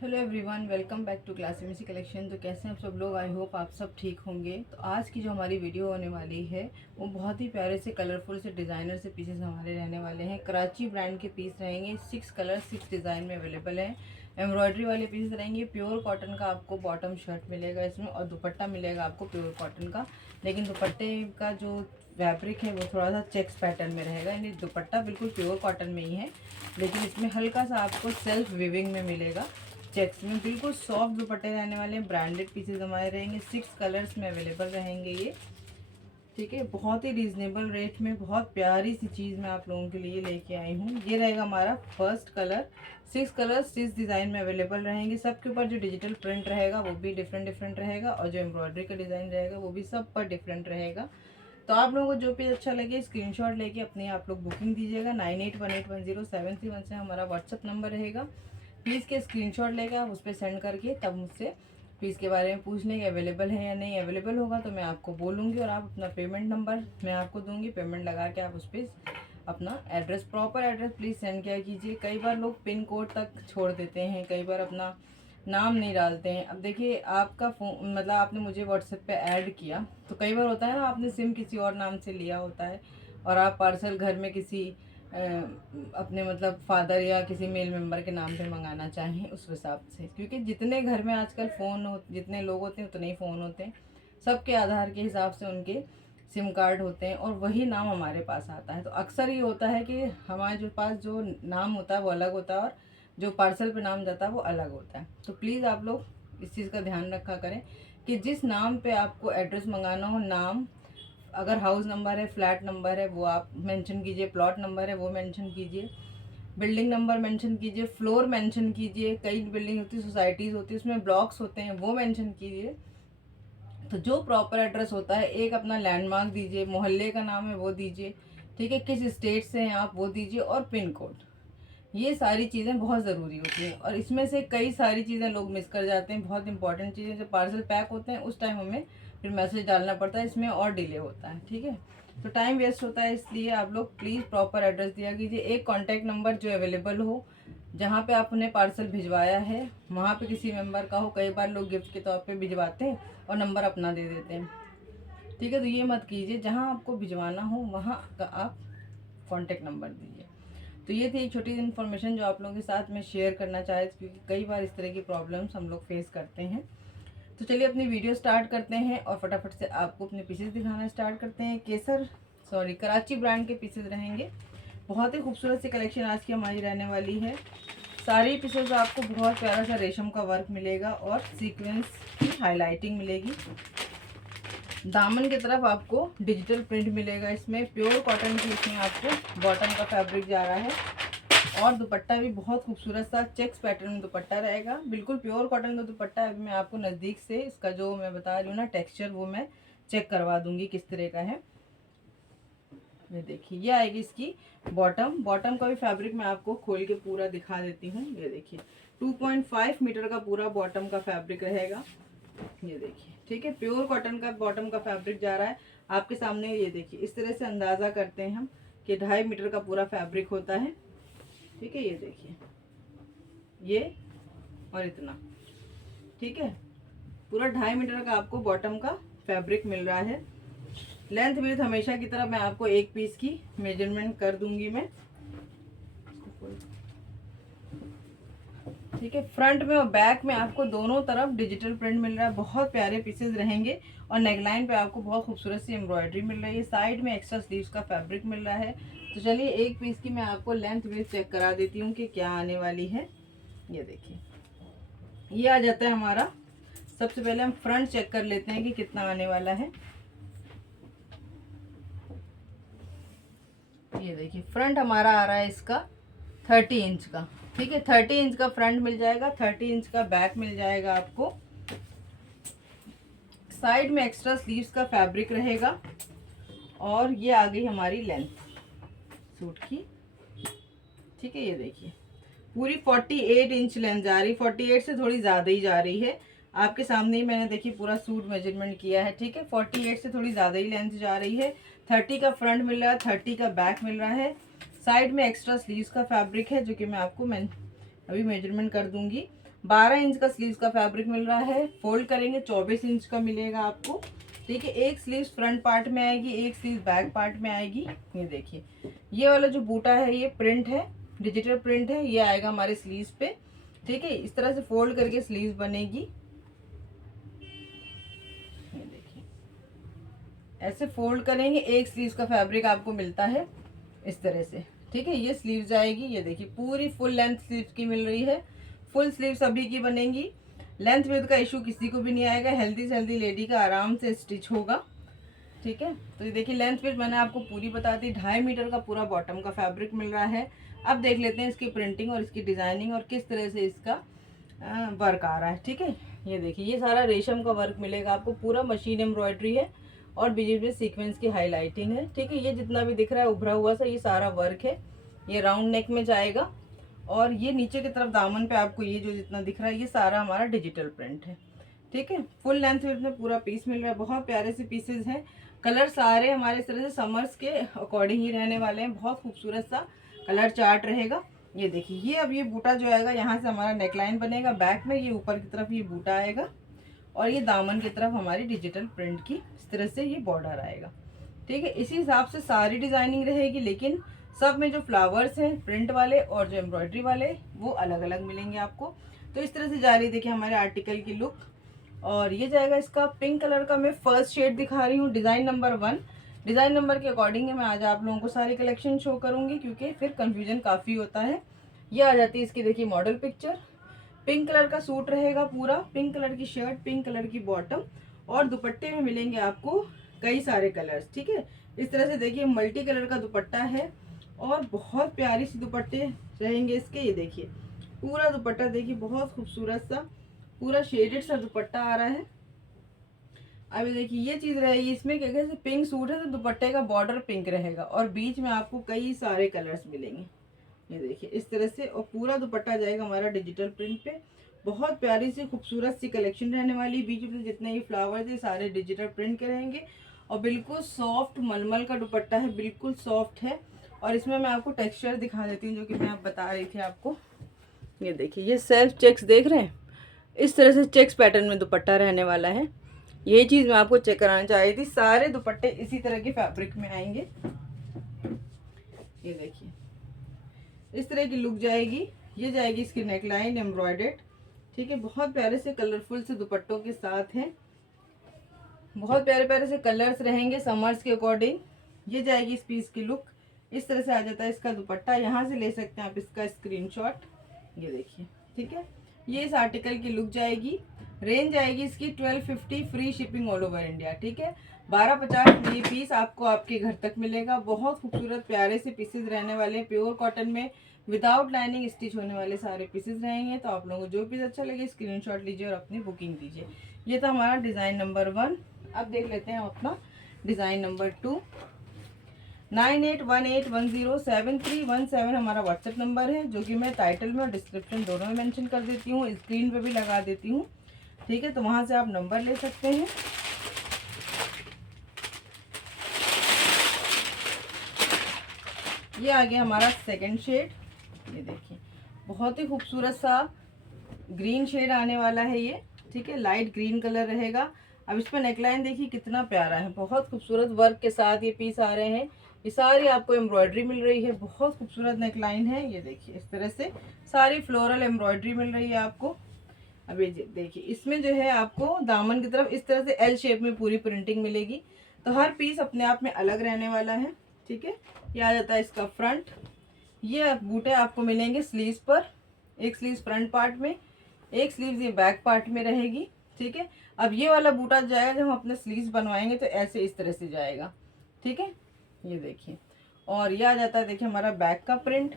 Hello everyone, welcome back to क्लासिमिसी collection. तो कैसे हैं आप सब लोग? आई होप आप सब ठीक होंगे। तो आज की जो हमारी वीडियो होने वाली है वो बहुत ही प्यारे से कलरफुल से डिज़ाइनर से पीसेस हमारे रहने वाले हैं। कराची ब्रांड के पीस रहेंगे। 6 कलर 6 डिज़ाइन में अवेलेबल हैं। एम्ब्रॉयडरी वाले पीस रहेंगे। प्योर कॉटन का आपको बॉटम शर्ट मिलेगा इसमें, और दुपट्टा मिलेगा आपको प्योर कॉटन का। लेकिन दुपट्टे का जो फैब्रिक है वो थोड़ा सा चेक्स पैटर्न में रहेगा, यानी दुपट्टा बिल्कुल प्योर कॉटन में ही है, लेकिन इसमें हल्का सा आपको सेल्फ विविंग में मिलेगा। चेक्स में बिल्कुल सॉफ्ट दुपट्टे रहने वाले हैं। ब्रांडेड पीसेस हमारे रहेंगे। 6 कलर्स में अवेलेबल रहेंगे ये। ठीक है, बहुत ही रीजनेबल रेट में बहुत प्यारी सी चीज़ मैं आप लोगों के लिए लेके आई हूँ। ये रहेगा हमारा फर्स्ट कलर। 6 कलर्स 6 डिज़ाइन में अवेलेबल रहेंगे। सबके ऊपर जो डिजिटल प्रिंट रहेगा वो भी डिफरेंट डिफरेंट रहेगा, और जो एम्ब्रॉयडरी का डिज़ाइन रहेगा वो भी सब पर डिफरेंट रहेगा। तो आप लोगों को जो भी अच्छा लगे स्क्रीनशॉट लेके अपने आप लोग बुकिंग दीजिएगा। 9818107317 से हमारा व्हाट्सअप नंबर रहेगा। पीस के स्क्रीनशॉट लेके आप उस पर सेंड करके तब मुझसे पीस के बारे में पूछ लें कि अवेलेबल है या नहीं। अवेलेबल होगा तो मैं आपको बोलूँगी, और आप अपना पेमेंट नंबर मैं आपको दूँगी। पेमेंट लगा के आप उस पर अपना address, proper address please send किया कीजिए। कई बार लोग पिन कोड तक छोड़ देते हैं, कई बार अपना नाम नहीं डालते हैं। अब देखिए, आपका फ़ोन मतलब आपने मुझे व्हाट्सएप पे ऐड किया, तो कई बार होता है ना, आपने सिम किसी और नाम से लिया होता है, और आप पार्सल घर में किसी अपने मतलब फादर या किसी मेल मेंबर के नाम पे मंगाना चाहें उस हिसाब से, क्योंकि जितने घर में आजकल फ़ोन हो, जितने लोग होते हैं उतने ही फ़ोन होते हैं। सबके आधार के हिसाब से उनके सिम कार्ड होते हैं, और वही नाम हमारे पास आता है। तो अक्सर ये होता है कि हमारे जो पास जो नाम होता है वो अलग होता है, और जो पार्सल पे नाम जाता है वो अलग होता है। तो प्लीज़ आप लोग इस चीज़ का ध्यान रखा करें कि जिस नाम पे आपको एड्रेस मंगाना हो, नाम, अगर हाउस नंबर है, फ्लैट नंबर है, वो आप मेंशन कीजिए। प्लॉट नंबर है वो मेंशन कीजिए। बिल्डिंग नंबर मेंशन कीजिए। फ्लोर मेंशन कीजिए। कई बिल्डिंग होती है, सोसाइटीज़ होती है, उसमें ब्लॉक्स होते हैं, वो मेंशन कीजिए। तो जो प्रॉपर एड्रेस होता है, एक अपना लैंडमार्क दीजिए, मोहल्ले का नाम है वो दीजिए, ठीक है, किस स्टेट से हैं आप वो दीजिए, और पिन कोड। ये सारी चीज़ें बहुत ज़रूरी होती हैं, और इसमें से कई सारी चीज़ें लोग मिस कर जाते हैं। बहुत इंपॉर्टेंट चीज़ें, जब पार्सल पैक होते हैं उस टाइम हमें फिर मैसेज डालना पड़ता है, इसमें और डिले होता है। ठीक है, तो टाइम वेस्ट होता है, इसलिए आप लोग प्लीज़ प्रॉपर एड्रेस दिया कीजिए। एक कॉन्टैक्ट नंबर जो अवेलेबल हो, जहाँ पे आपने पार्सल भिजवाया है वहाँ पे किसी मेंबर का हो। कई बार लोग गिफ्ट के तौर पे भिजवाते हैं और नंबर अपना दे देते हैं। ठीक है, तो ये मत कीजिए। जहाँ आपको भिजवाना हो वहाँ का आप कॉन्टैक्ट नंबर दीजिए। तो ये थी एक छोटी सी इन्फॉर्मेशन जो आप लोगों के साथ में शेयर करना चाहे, क्योंकि कई बार इस तरह की प्रॉब्लम्स हम लोग फेस करते हैं। तो चलिए अपनी वीडियो स्टार्ट करते हैं, और फटाफट से आपको अपने पीसेस दिखाना स्टार्ट करते हैं। कराची ब्रांड के पीसेस रहेंगे। बहुत ही खूबसूरत सी कलेक्शन आज की हमारी रहने वाली है। सारे पीसेस आपको बहुत प्यारा सा रेशम का वर्क मिलेगा, और सीक्वेंस की हाईलाइटिंग मिलेगी। दामन की तरफ आपको डिजिटल प्रिंट मिलेगा। इसमें प्योर कॉटन की इसमें आपको बॉटम का फैब्रिक जा रहा है, और दुपट्टा भी बहुत खूबसूरत सा चेक्स पैटर्न में दुपट्टा रहेगा। बिल्कुल प्योर कॉटन का दुपट्टा है। अभी मैं आपको नज़दीक से इसका जो मैं बता रही हूँ ना टेक्सचर, वो मैं चेक करवा दूंगी किस तरह का है। ये देखिए, ये आएगी इसकी बॉटम। बॉटम का भी फैब्रिक मैं आपको खोल के पूरा दिखा देती हूँ। ये देखिए, 2.5 मीटर का पूरा बॉटम का फैब्रिक रहेगा। ये देखिए, ठीक है, प्योर कॉटन का बॉटम का फैब्रिक जा रहा है आपके सामने। ये देखिए, इस तरह से अंदाज़ा करते हैं हम कि 2.5 मीटर का पूरा फैब्रिक होता है। ठीक है, ये देखिए, ये और इतना, ठीक है, पूरा 2.5 मीटर का आपको बॉटम का फैब्रिक मिल रहा है। लेंथ विड्थ हमेशा की तरह मैं आपको एक पीस की मेजरमेंट कर दूंगी मैं। ठीक है, फ्रंट में और बैक में आपको दोनों तरफ डिजिटल प्रिंट मिल रहा है। बहुत प्यारे पीसेस रहेंगे, और नेकलाइन पे आपको बहुत खूबसूरत सी एम्ब्रॉयडरी मिल रही है। साइड में एक्स्ट्रा स्लीव्स का फैब्रिक मिल रहा है। तो चलिए एक पीस की मैं आपको लेंथ विड्थ चेक करा देती हूँ कि क्या आने वाली है। ये देखिए, ये आ जाता है हमारा। सबसे पहले हम फ्रंट चेक कर लेते हैं कि कितना आने वाला है। ये देखिए, फ्रंट हमारा आ रहा है इसका 30 इंच का। ठीक है, 30 इंच का फ्रंट मिल जाएगा, 30 इंच का बैक मिल जाएगा आपको। साइड में एक्स्ट्रा स्लीव्स का फैब्रिक रहेगा, और ये आ गई हमारी लेंथ सूट की। ठीक है, ये देखिए, पूरी 48 इंच लेंथ जा रही। 48 से थोड़ी ज़्यादा ही जा रही है। आपके सामने ही मैंने देखिए पूरा सूट मेजरमेंट किया है। ठीक है, 48 से थोड़ी ज़्यादा ही लेंथ जा रही है। 30 का फ्रंट मिल रहा है, 30 का बैक मिल रहा है। साइड में एक्स्ट्रा स्लीव्स का फैब्रिक है, जो कि मैं आपको अभी मेजरमेंट कर दूंगी। 12 इंच का स्लीव्स का फैब्रिक मिल रहा है। फोल्ड करेंगे 24 इंच का मिलेगा आपको। ठीक है, एक स्लीव फ्रंट पार्ट में आएगी, एक स्लीव बैक पार्ट में आएगी। ये देखिए, ये वाला जो बूटा है ये प्रिंट है, डिजिटल प्रिंट है, ये आएगा हमारे स्लीव्स पे। ठीक है, इस तरह से फोल्ड करके स्लीव्स बनेगी। ये देखिए, ऐसे फोल्ड करेंगे, एक स्लीव्स का फैब्रिक आपको मिलता है इस तरह से। ठीक है, ये स्लीव्स आएगी। ये देखिए, पूरी फुल लेंथ स्लीव्स की मिल रही है। फुल स्लीव सभी की बनेंगी। लेंथ विड्थ का इशू किसी को भी नहीं आएगा। हेल्दी से हेल्दी लेडी का आराम से स्टिच होगा। ठीक है, तो ये देखिए लेंथ विड्थ मैंने आपको पूरी बता दी। 2.5 मीटर का पूरा बॉटम का फैब्रिक मिल रहा है। अब देख लेते हैं इसकी प्रिंटिंग और इसकी डिजाइनिंग और किस तरह से इसका वर्क आ रहा है। ठीक है, ये देखिए, ये सारा रेशम का वर्क मिलेगा आपको, पूरा मशीन एम्ब्रॉयडरी है और बीच में सीक्वेंस की हाईलाइटिंग है। ठीक है, ये जितना भी दिख रहा है उभरा हुआ सा, ये सारा वर्क है। ये राउंड नेक में जाएगा और ये नीचे की तरफ दामन पे आपको ये जो जितना दिख रहा है ये सारा हमारा डिजिटल प्रिंट है। ठीक है, फुल लेंथ में पूरा पीस मिल रहा है। बहुत प्यारे से पीसेज हैं। कलर सारे हमारे इस तरह से समर्स के अकॉर्डिंग ही रहने वाले हैं। बहुत खूबसूरत सा कलर चार्ट रहेगा। ये देखिए, ये अब ये बूटा जो आएगा यहाँ से हमारा नेकलाइन बनेगा बैक में, ये ऊपर की तरफ ये बूटा आएगा और ये दामन की तरफ हमारी डिजिटल प्रिंट की इस तरह से ये बॉर्डर आएगा। ठीक है, इसी हिसाब से सारी डिजाइनिंग रहेगी, लेकिन सब में जो फ्लावर्स हैं प्रिंट वाले और जो एम्ब्रॉयडरी वाले वो अलग अलग मिलेंगे आपको। तो इस तरह से जा रही है देखिए हमारे आर्टिकल की लुक। और ये जाएगा इसका पिंक कलर का, मैं फर्स्ट शेड दिखा रही हूँ, डिज़ाइन नंबर 1। डिज़ाइन नंबर के अकॉर्डिंग मैं आज आप लोगों को सारी कलेक्शन शो करूँगी, क्योंकि फिर कन्फ्यूजन काफ़ी होता है। ये आ जाती है इसकी देखिए मॉडल पिक्चर। पिंक कलर का सूट रहेगा पूरा, पिंक कलर की शर्ट, पिंक कलर की बॉटम और दुपट्टे में मिलेंगे आपको कई सारे कलर्स। ठीक है, इस तरह से देखिए मल्टी कलर का दुपट्टा है और बहुत प्यारी सी दुपट्टे रहेंगे इसके। ये देखिए पूरा दुपट्टा देखिए, बहुत खूबसूरत सा पूरा शेडेड सा दुपट्टा आ रहा है। अभी देखिए ये चीज़ रहेगी इसमें, क्या कहते हैं, पिंक सूट है तो दुपट्टे का बॉर्डर पिंक रहेगा और बीच में आपको कई सारे कलर्स मिलेंगे। ये देखिए इस तरह से, और पूरा दुपट्टा जाएगा हमारा डिजिटल प्रिंट पे। बहुत प्यारी सी खूबसूरत सी कलेक्शन रहने वाली। बीच में जितने ये फ्लावर्स है सारे डिजिटल प्रिंट के रहेंगे और बिल्कुल सॉफ्ट मलमल का दुपट्टा है, बिल्कुल सॉफ्ट है। और इसमें मैं आपको टेक्सचर दिखा देती हूँ जो कि मैं आप बता रही थी आपको। ये देखिए, ये सेल्फ चेक्स देख रहे हैं, इस तरह से चेक्स पैटर्न में दुपट्टा रहने वाला है। ये चीज़ मैं आपको चेक कराना चाह रही थी। सारे दुपट्टे इसी तरह के फैब्रिक में आएंगे। ये देखिए इस तरह की लुक जाएगी। ये जाएगी इसकी नेकलाइन एम्ब्रॉयडर्ड। ठीक है, बहुत प्यारे से कलरफुल से दुपट्टों के साथ हैं। बहुत प्यारे प्यारे से कलर्स रहेंगे समर्स के अकॉर्डिंग। ये जाएगी इस पीस की लुक। इस तरह से आ जाता है इसका दुपट्टा। यहाँ से ले सकते हैं आप इसका स्क्रीनशॉट। ये देखिए, ठीक है, ये इस आर्टिकल की लुक जाएगी। रेंज आएगी इसकी 1250, free shipping all over India. ठीक है, 1250 में ये पीस आपको आपके घर तक मिलेगा। बहुत खूबसूरत प्यारे से पीसेस रहने वाले हैं, प्योर कॉटन में विदाउट लाइनिंग स्टिच होने वाले सारे पीसेस रहेंगे। तो आप लोगों को जो पीस अच्छा लगे स्क्रीनशॉट लीजिए और अपनी बुकिंग दीजिए। ये था हमारा डिज़ाइन नंबर 1। अब देख लेते हैं हम अपना डिज़ाइन नंबर 2। 9818107317 हमारा व्हाट्सएप नंबर है, जो कि मैं टाइटल में और डिस्क्रिप्शन दोनों में मेंशन कर देती हूँ, स्क्रीन पे भी लगा देती हूँ। ठीक है, तो वहाँ से आप नंबर ले सकते हैं। ये आ गया हमारा सेकंड शेड। ये देखिए बहुत ही खूबसूरत सा ग्रीन शेड आने वाला है ये। ठीक है, लाइट ग्रीन कलर रहेगा। अब इस पर नेकलाइन देखिए कितना प्यारा है, बहुत खूबसूरत वर्क के साथ ये पीस आ रहे हैं। ये सारी आपको एम्ब्रॉयडरी मिल रही है, बहुत खूबसूरत नेकलाइन है। ये देखिए इस तरह से सारी फ्लोरल एम्ब्रॉयडरी मिल रही है आपको। अब ये देखिए इसमें जो है आपको दामन की तरफ इस तरह से एल शेप में पूरी प्रिंटिंग मिलेगी। तो हर पीस अपने आप में अलग रहने वाला है। ठीक है, ये आ जाता है इसका फ्रंट। ये बूटे आपको मिलेंगे स्लीव्स पर, एक स्लीव्स फ्रंट पार्ट में, एक स्लीव्स ये बैक पार्ट में रहेगी। ठीक है, अब ये वाला बूटा जाएगा जब हम अपने स्लीव्स बनवाएंगे तो ऐसे इस तरह से जाएगा। ठीक है, ये देखिए, और ये आ जाता है देखिए हमारा बैक का प्रिंट।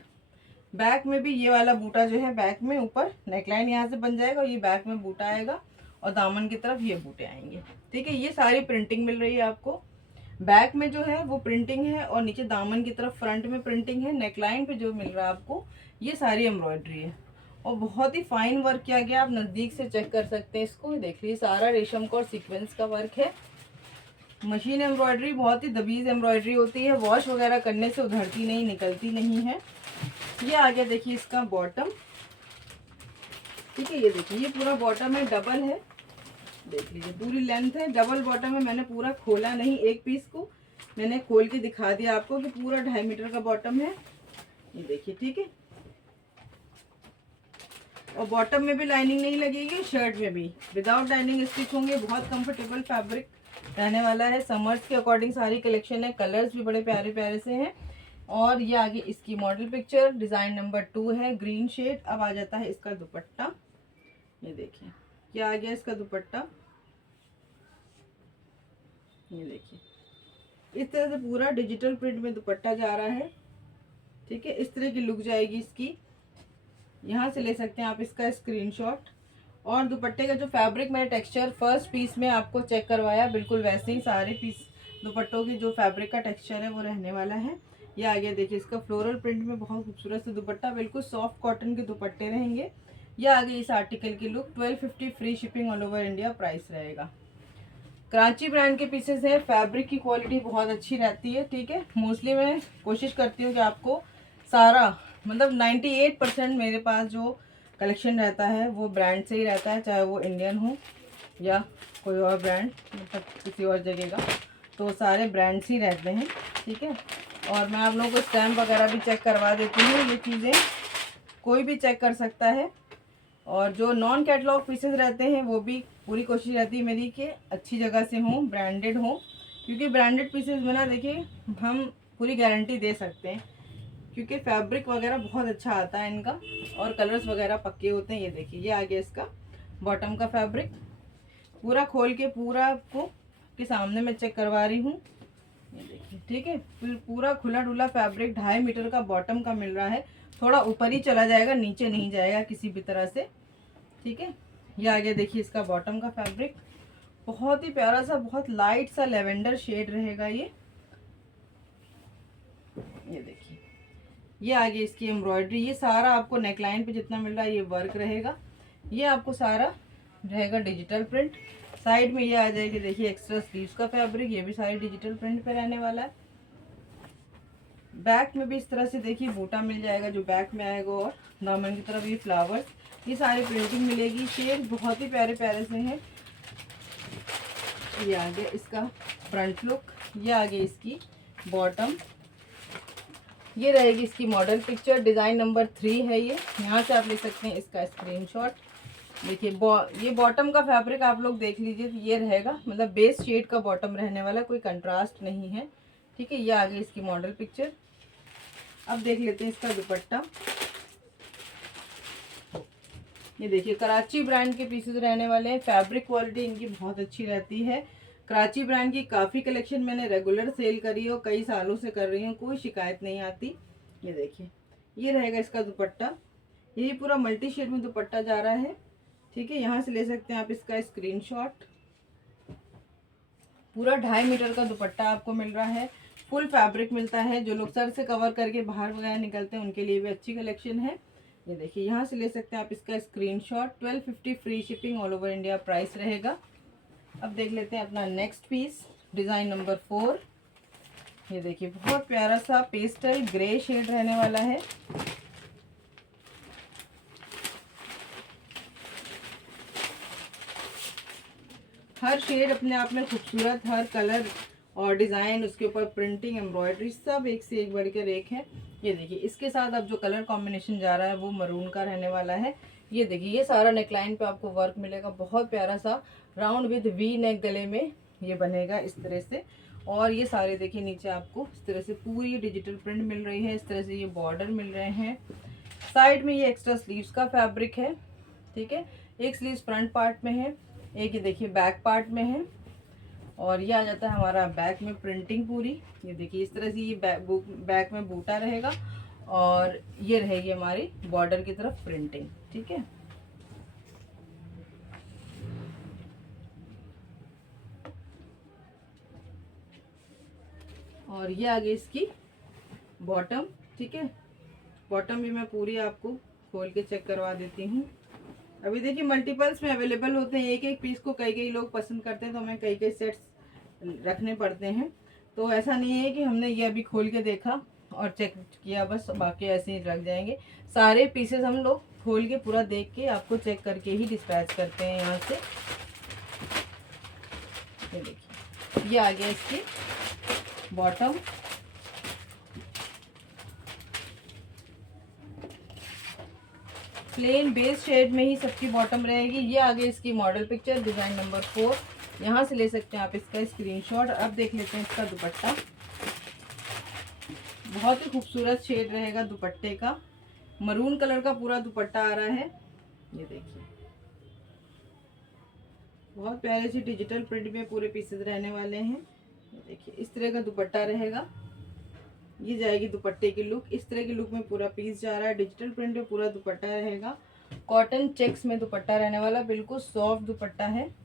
बैक में भी ये वाला बूटा जो है बैक में ऊपर नेकलाइन यहाँ से बन जाएगा और ये बैक में बूटा आएगा और दामन की तरफ ये बूटे आएंगे। ठीक है, ये सारी प्रिंटिंग मिल रही है आपको। बैक में जो है वो प्रिंटिंग है और नीचे दामन की तरफ फ्रंट में प्रिंटिंग है। नेकलाइन पे जो मिल रहा है आपको ये सारी एम्ब्रॉयडरी है और बहुत ही फाइन वर्क किया गया। आप नज़दीक से चेक कर सकते हैं इसको। देख लीजिए सारा रेशम का और सीक्वेंस का वर्क है। मशीन एम्ब्रॉयडरी बहुत ही दबीज एम्ब्रॉयडरी होती है, वॉश वगैरह करने से उधड़ती नहीं, निकलती नहीं है। ये आ गया देखिए इसका बॉटम। ठीक है। ये देखिए ये पूरा बॉटम है, डबल है, देख लीजिए पूरी लेंथ है, डबल बॉटम है। मैंने पूरा खोला नहीं, एक पीस को मैंने खोल के दिखा दिया आपको कि पूरा 2.5 मीटर का बॉटम है। ये देखिए ठीक है। और बॉटम में भी लाइनिंग नहीं लगेगी, शर्ट में भी विदाउट लाइनिंग स्टिच होंगे। बहुत कंफर्टेबल फैब्रिक रहने वाला है। समर्स के अकॉर्डिंग सारी कलेक्शन है, कलर्स भी बड़े प्यारे प्यारे से हैं। और ये आगे इसकी मॉडल पिक्चर, डिज़ाइन नंबर 2 है, ग्रीन शेड। अब आ जाता है इसका दुपट्टा। ये देखिए क्या आ गया इसका दुपट्टा, ये देखिए इस तरह से पूरा डिजिटल प्रिंट में दुपट्टा जा रहा है। ठीक है, इस तरह की लुक जाएगी इसकी। यहाँ से ले सकते हैं आप इसका स्क्रीनशॉट। और दुपट्टे का जो फैब्रिक मैंने टेक्सचर फर्स्ट पीस में आपको चेक करवाया, बिल्कुल वैसे ही सारे पीस दुपट्टों की जो फैब्रिक का टेक्सचर है वो रहने वाला है। ये आगे देखिए इसका फ्लोरल प्रिंट में बहुत खूबसूरत से दुपट्टा, बिल्कुल सॉफ्ट कॉटन के दुपट्टे रहेंगे। ये आगे इस आर्टिकल की look. 1250 free shipping all over India price रहेगा। कराची ब्रांड के पीसेस हैं, फैब्रिक की क्वालिटी बहुत अच्छी रहती है। ठीक है, मोस्टली मैं कोशिश करती हूँ कि आपको सारा मतलब 98% मेरे पास जो कलेक्शन रहता है वो ब्रांड से ही रहता है, चाहे वो इंडियन हो या कोई और ब्रांड, मतलब किसी और जगह का, तो सारे ब्रांड्स ही रहते हैं। ठीक है, और मैं आप लोगों को स्टैम्प वगैरह भी चेक करवा देती हूँ। ये चीज़ें कोई भी चेक कर सकता है। और जो नॉन कैटलॉग पीसेस रहते हैं वो भी पूरी कोशिश रहती है मेरी कि अच्छी जगह से हों, ब्रांडेड हों, क्योंकि ब्रांडेड पीसेस में ना देखिए हम पूरी गारंटी दे सकते हैं, क्योंकि फैब्रिक वगैरह बहुत अच्छा आता है इनका और कलर्स वगैरह पक्के होते हैं। ये देखिए ये आ गया इसका बॉटम का फैब्रिक, पूरा खोल के पूरा आपको के सामने मैं चेक करवा रही हूँ। ये देखिए ठीक है, पूरा खुला डुला फैब्रिक 2.5 मीटर का बॉटम का मिल रहा है। थोड़ा ऊपर ही चला जाएगा, नीचे नहीं जाएगा किसी भी तरह से। ठीक है, ये आ गया देखिए इसका बॉटम का फैब्रिक, बहुत ही प्यारा सा, बहुत लाइट सा लेवेंडर शेड रहेगा ये देखिए ये आ गई इसकी एम्ब्रॉयडरी। ये सारा आपको नेकलाइन पे जितना मिल रहा है ये वर्क रहेगा। ये आपको सारा रहेगा डिजिटल प्रिंट। साइड में ये आ जाएगी देखिए एक्स्ट्रा स्लीव्स का फैब्रिक, ये भी सारी डिजिटल प्रिंट पे रहने वाला है। बैक में भी इस तरह से देखिए बूटा मिल जाएगा जो बैक में आएगा, और दामन की तरफ ये फ्लावर्स, ये सारी प्रिंटिंग मिलेगी। शेड बहुत ही प्यारे प्यारे से हैं। ये आगे इसका फ्रंट लुक, ये आगे इसकी बॉटम, ये रहेगी इसकी मॉडल पिक्चर। डिज़ाइन नंबर 3 है ये, यहाँ से आप ले सकते हैं इसका स्क्रीनशॉट। देखिए ये बॉटम का फैब्रिक आप लोग देख लीजिए, ये रहेगा मतलब बेस शेड का बॉटम रहने वाला, कोई कंट्रास्ट नहीं है। ठीक है, ये आगे इसकी मॉडल पिक्चर। अब देख लेते हैं इसका दुपट्टा। ये देखिए कराची ब्रांड के पीसेस रहने वाले हैं। फैब्रिक क्वालिटी इनकी बहुत अच्छी रहती है। कराची ब्रांड की काफ़ी कलेक्शन मैंने रेगुलर सेल करी है और कई सालों से कर रही हूँ, कोई शिकायत नहीं आती। ये देखिए ये रहेगा इसका दुपट्टा, ये पूरा मल्टी शेड में दुपट्टा जा रहा है। ठीक है, यहाँ से ले सकते हैं आप इसका स्क्रीनशॉट। पूरा 2.5 मीटर का दुपट्टा आपको मिल रहा है, फुल फैब्रिक मिलता है। जो लोग सर से कवर करके बाहर वगैरह निकलते हैं उनके लिए भी अच्छी कलेक्शन है। ये देखिए यहाँ से ले सकते हैं आप इसका screenshot. 1250 free shipping all over India price रहेगा। अब देख लेते हैं अपना नेक्स्ट पीस, डिज़ाइन नंबर 4। ये देखिए बहुत प्यारा सा पेस्टल ग्रे शेड रहने वाला है। हर शेड अपने आप में खूबसूरत, हर कलर और डिज़ाइन, उसके ऊपर प्रिंटिंग, एम्ब्रॉयडरी, सब एक से एक बढ़कर एक है। ये देखिए इसके साथ अब जो कलर कॉम्बिनेशन जा रहा है वो मरून का रहने वाला है। ये देखिए ये सारा नेकलाइन पे आपको वर्क मिलेगा, बहुत प्यारा सा राउंड विद वी नेक गले में ये बनेगा इस तरह से। और ये सारे देखिए नीचे आपको इस तरह से पूरी डिजिटल प्रिंट मिल रही है, इस तरह से ये बॉर्डर मिल रहे हैं। साइड में ये एक्स्ट्रा स्लीव्स का फैब्रिक है। ठीक है, एक स्लीव्स फ्रंट पार्ट में है, एक ये देखिए बैक पार्ट में है, और ये आ जाता है हमारा बैक में प्रिंटिंग पूरी। ये देखिए इस तरह से ये बैक में बूटा रहेगा और ये रहेगी हमारी बॉर्डर की तरफ प्रिंटिंग। ठीक है, और ये आगे इसकी बॉटम। ठीक है, बॉटम भी मैं पूरी आपको खोल के चेक करवा देती हूँ। अभी देखिए मल्टीपल्स में अवेलेबल होते हैं, एक एक पीस को कई कई लोग पसंद करते हैं तो हमें कई कई सेट्स रखने पड़ते हैं। तो ऐसा नहीं है कि हमने ये अभी खोल के देखा और चेक किया बस, बाकी ऐसे ही रख जाएंगे। सारे पीसेस हम लोग खोल के पूरा देख के आपको चेक करके ही डिस्पैच करते हैं यहाँ से। ये देखिए, ये आ गया इसकी बॉटम। प्लेन बेस शेड में ही सबकी बॉटम रहेगी। ये आ गई इसकी मॉडल पिक्चर, डिज़ाइन नंबर 4। यहाँ से ले सकते हैं आप इसका स्क्रीनशॉट। अब देख लेते हैं इसका दुपट्टा। बहुत ही खूबसूरत शेड रहेगा दुपट्टे का, मरून कलर का पूरा दुपट्टा आ रहा है। ये देखिए, बहुत प्यारे से डिजिटल प्रिंट में पूरे पीसेस रहने वाले हैं। ये देखिए, इस तरह का दुपट्टा रहेगा। ये जाएगी दुपट्टे की लुक। इस तरह की लुक में पूरा पीस जा रहा है। डिजिटल प्रिंट में पूरा दुपट्टा रहेगा। कॉटन चेक्स में दुपट्टा रहने वाला, बिल्कुल सॉफ्ट दुपट्टा है।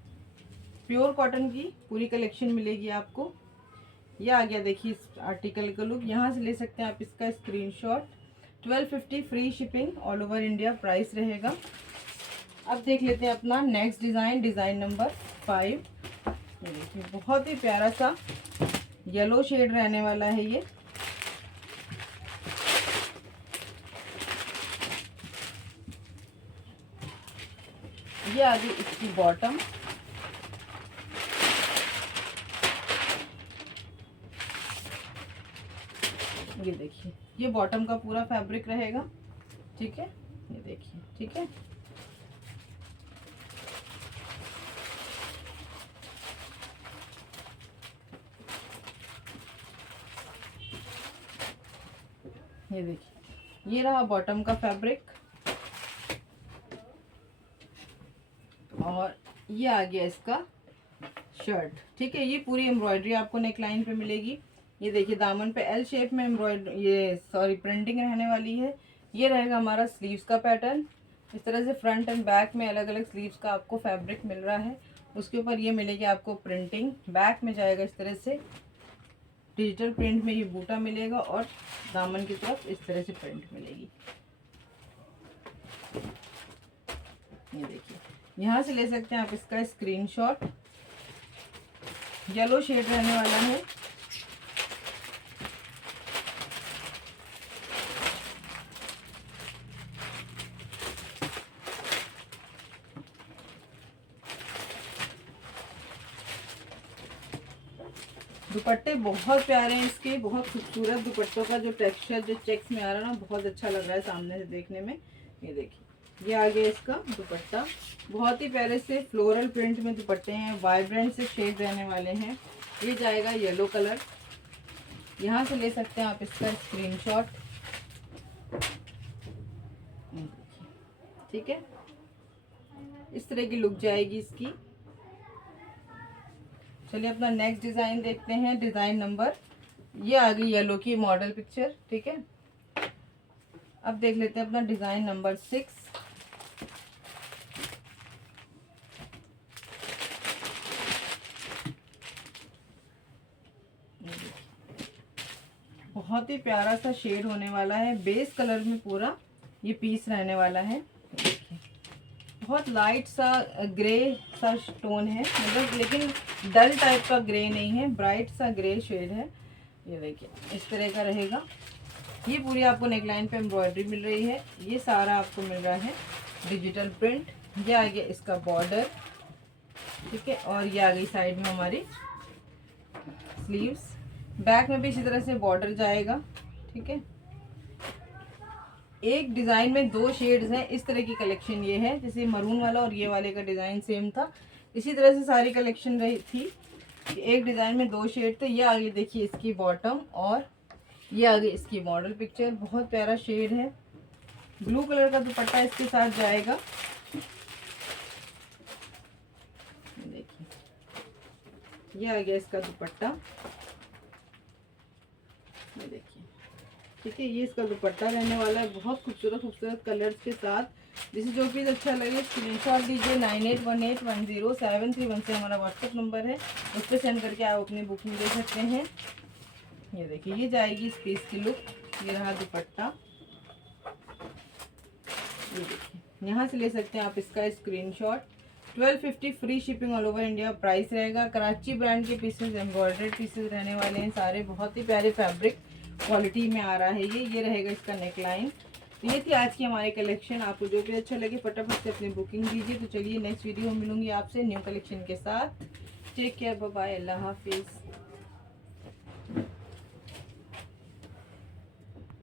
प्योर कॉटन की पूरी कलेक्शन मिलेगी आपको। ये आ गया देखिए इस आर्टिकल का लुक। यहाँ से ले सकते हैं आप इसका screenshot. 1250 free shipping all over India price रहेगा। अब देख लेते हैं अपना नेक्स्ट डिज़ाइन, डिज़ाइन नंबर 5। ये देखिए, बहुत ही प्यारा सा येलो शेड रहने वाला है ये। ये आ गई इसकी बॉटम। ये देखिए, ये बॉटम का पूरा फैब्रिक रहेगा। ठीक है, ये देखिए, ठीक है। ये देखिए, ये रहा बॉटम का फैब्रिक। और ये आ गया इसका शर्ट। ठीक है, ये पूरी एम्ब्रॉयडरी आपको नेक लाइन पे मिलेगी। ये देखिए, दामन पे एल शेप में प्रिंटिंग रहने वाली है। ये रहेगा हमारा स्लीव्स का पैटर्न। इस तरह से फ्रंट एंड बैक में अलग अलग स्लीव्स का आपको फैब्रिक मिल रहा है। उसके ऊपर ये मिलेगी आपको प्रिंटिंग। बैक में जाएगा इस तरह से डिजिटल प्रिंट में ये बूटा मिलेगा, और दामन की तरफ इस तरह से प्रिंट मिलेगी। ये देखिए, यहाँ से ले सकते हैं आप इसका स्क्रीनशॉट। येलो शेड रहने वाला है। दुपट्टे बहुत प्यारे हैं इसके, बहुत खूबसूरत दुपट्टों का जो टेक्सचर जो चेक्स में आ रहा है ना, बहुत अच्छा लग रहा है सामने से देखने में। ये देखिए, ये आ गया इसका दुपट्टा। बहुत ही प्यारे से फ्लोरल प्रिंट में दुपट्टे हैं, वाइब्रेंट से शेड रहने वाले हैं। ये जाएगा येलो कलर। यहाँ से ले सकते हैं आप इसका स्क्रीनशॉट। ठीक है, इस तरह की लुक जाएगी इसकी। चलिए अपना नेक्स्ट डिज़ाइन देखते हैं, डिज़ाइन नंबर। ये आ गई येलो की मॉडल पिक्चर। ठीक है, अब देख लेते हैं अपना डिज़ाइन नंबर 6। बहुत ही प्यारा सा शेड होने वाला है। बेस कलर में पूरा ये पीस रहने वाला है। देखिए, बहुत लाइट सा ग्रे सा टोन है, मतलब लेकिन डल टाइप का ग्रे नहीं है, ब्राइट सा ग्रे शेड है। ये देखिए, इस तरह का रहेगा। ये पूरी आपको नेकलाइन पे एम्ब्रॉयडरी मिल रही है। ये सारा आपको मिल रहा है डिजिटल प्रिंट। ये आ गया इसका बॉर्डर। ठीक है, और ये आ गई साइड में हमारी स्लीव्स। बैक में भी इसी तरह से बॉर्डर जाएगा। ठीक है, एक डिज़ाइन में 2 शेड्स हैं। इस तरह की कलेक्शन ये है, जैसे मरून वाला और ये वाले का डिज़ाइन सेम था, इसी तरह से सारी कलेक्शन रही थी। एक डिज़ाइन में 2 शेड थे। ये आगे देखिए इसकी बॉटम, और ये आगे इसकी मॉडल पिक्चर। बहुत प्यारा शेड है। ब्लू कलर का दुपट्टा इसके साथ जाएगा। देखिए, ये आ गया इसका दुपट्टा। ये देखिए, ठीक है, ये इसका दुपट्टा रहने वाला है। बहुत खूबसूरत खूबसूरत कलर्स के साथ। जिसे जो पीस अच्छा लगे स्क्रीनशॉट दीजिए। 9818107317 से हमारा व्हाट्सएप नंबर है, उस पर सेंड करके आप अपनी बुकिंग दे सकते हैं। ये देखिए, ये जाएगी इस पीस की लुक। ये रहा दुपट्टा। ये देखिए, यहाँ से ले सकते हैं आप इसका screenshot. 1250 free shipping all over India price रहेगा। कराची ब्रांड के पीसेस, एम्ब्रॉयडर्ड पीसेस रहने वाले हैं सारे। बहुत ही प्यारे फैब्रिक, क्वालिटी में आ रहा है। ये रहेगा इसका नेक लाइन। तो ये थी आज की हमारी कलेक्शन। आपको जो भी अच्छा लगे फटाफट से अपनी बुकिंग कीजिए। तो चलिए नेक्स्ट वीडियो में मिलूंगी आपसे न्यू कलेक्शन के साथ। टेक केयर, बाय बाय, अल्लाह हाफिज़।